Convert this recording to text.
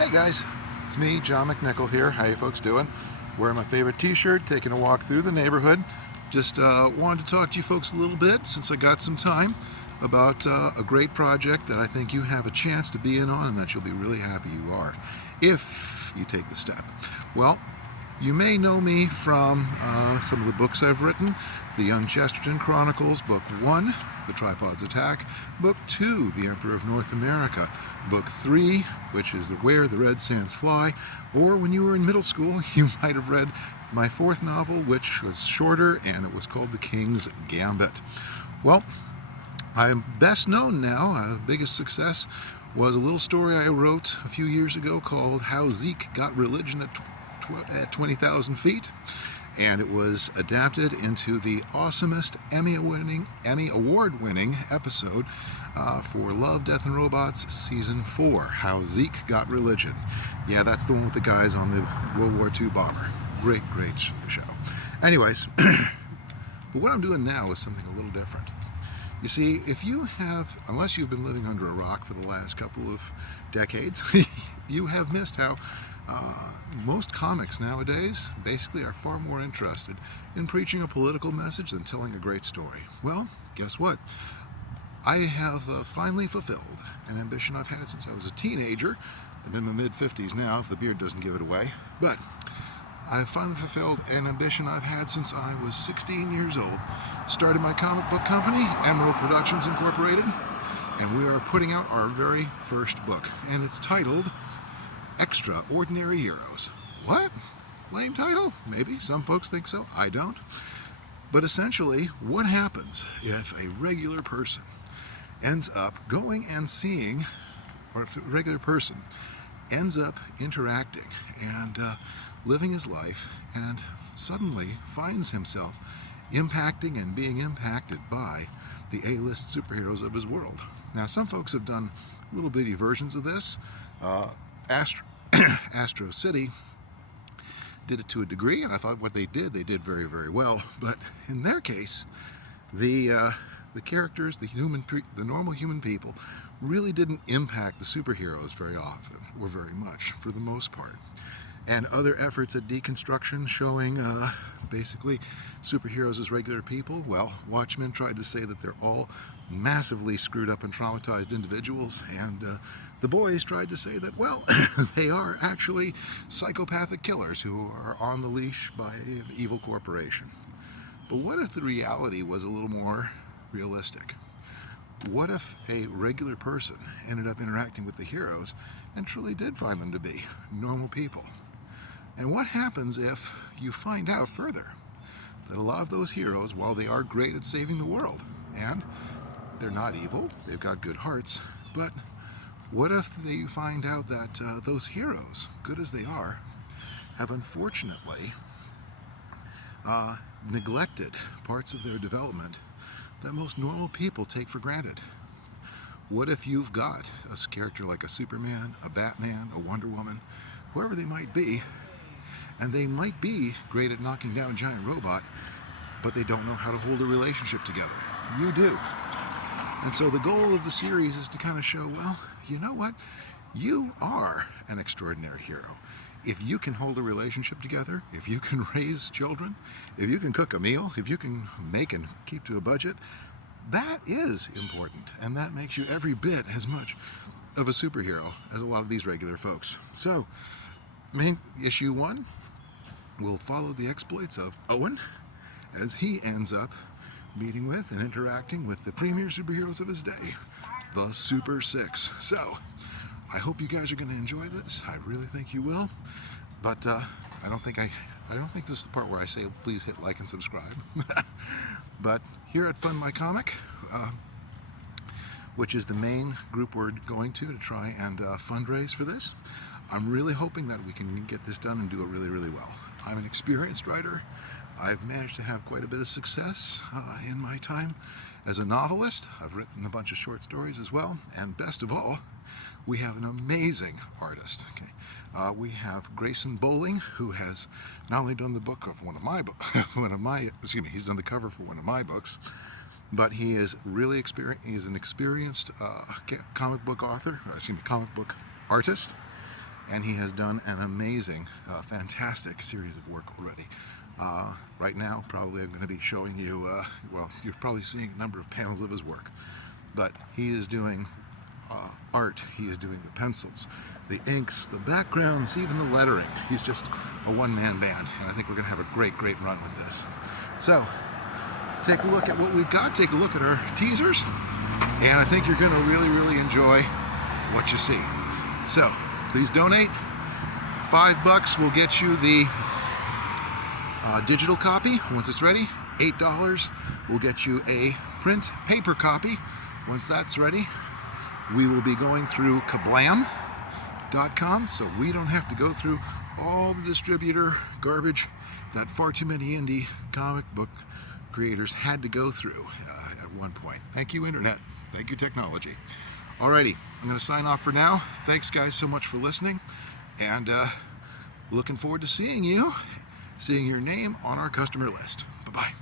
Hey guys, it's me, John McNichol here. How you folks doing? Wearing my favorite t-shirt, taking a walk through the neighborhood. Just wanted to talk to you folks a little bit, since I got some time, about a great project that I think you have a chance to be in on, and that you'll be really happy you are, if you take the step. Well, you may know me from some of the books I've written. The Young Chesterton Chronicles, Book 1, The Tripod's Attack. Book 2, The Emperor of North America. Book 3, which is Where the Red Sands Fly. Or when you were in middle school, you might have read my fourth novel, which was shorter, and it was called The King's Gambit. Well, I'm best known now. The biggest success was a little story I wrote a few years ago called How Zeke Got Religion at 20,000 Feet, and it was adapted into the awesomest Emmy Award-winning episode for Love, Death and Robots Season 4, How Zeke Got Religion. Yeah, that's the one with the guys on the World War II bomber. Great show. Anyways, but what I'm doing now is something a little different. You see, if you have, unless you've been living under a rock for the last couple of decades, you have missed how most comics nowadays basically are far more interested in preaching a political message than telling a great story. Well, guess what? I have finally fulfilled an ambition I've had since I was a teenager. I'm in my mid-50s now, if the beard doesn't give it away. But I finally fulfilled an ambition I've had since I was 16 years old. Started my comic book company, Emerald Productions Incorporated, and we are putting out our very first book. And it's titled Extra Ordinary Heroes. What? Lame title? Maybe. Some folks think so. I don't. But essentially, what happens if a regular person ends up going and seeing, or if a regular person ends up interacting and living his life and suddenly finds himself impacting and being impacted by the A-list superheroes of his world. Now, some folks have done little bitty versions of this. Astro City did it to a degree, and I thought what they did very, very well. But in their case, the characters, the normal human people, really didn't impact the superheroes very often, or very much, for the most part. And other efforts at deconstruction showing basically superheroes as regular people. Well, Watchmen tried to say that they're all massively screwed up and traumatized individuals, and the boys tried to say that, well, they are actually psychopathic killers who are on the leash by an evil corporation. But what if the reality was a little more realistic? What if a regular person ended up interacting with the heroes and truly did find them to be normal people? And what happens if you find out further that a lot of those heroes, while they are great at saving the world, and they're not evil, they've got good hearts, but what if you find out that those heroes, good as they are, have unfortunately neglected parts of their development that most normal people take for granted? What if you've got a character like a Superman, a Batman, a Wonder Woman, whoever they might be, and they might be great at knocking down a giant robot, but they don't know how to hold a relationship together? You do. And so the goal of the series is to kind of show, well, you know what? You are an extraordinary hero. If you can hold a relationship together, if you can raise children, if you can cook a meal, if you can make and keep to a budget, that is important, and that makes you every bit as much of a superhero as a lot of these regular folks. So, main issue 1 will follow the exploits of Owen as he ends up meeting with and interacting with the premier superheroes of his day, the Super Six. So, I hope you guys are going to enjoy this. I really think you will. But I don't think this is the part where I say please hit like and subscribe. But here at Fund My Comic, which is the main group we're going to try and fundraise for this, I'm really hoping that we can get this done and do it really, really well. I'm an experienced writer. I've managed to have quite a bit of success in my time as a novelist. I've written a bunch of short stories as well, and best of all, we have an amazing artist. Okay? We have Grayson Bowling, who has not only done the book of he's done the cover for one of my books, but he is really experienced. He is an experienced comic book author, comic book artist, and he has done an amazing, fantastic series of work already. Right now, probably I'm going to be showing you, well, you're probably seeing a number of panels of his work, but he is doing art, he is doing the pencils, the inks, the backgrounds, even the lettering. He's just a one-man band, and I think we're going to have a great run with this. So, take a look at what we've got, take a look at our teasers, and I think you're going to really enjoy what you see. So, please donate. $5 will get you the digital copy once it's ready. $8 will get you a print paper copy once that's ready. We will be going through kablam.com, so we don't have to go through all the distributor garbage that far too many indie comic book creators had to go through at one point. Thank you, Internet. Thank you, technology. Alrighty, I'm going to sign off for now. Thanks, guys, so much for listening, and looking forward to seeing your name on our customer list. Bye-bye.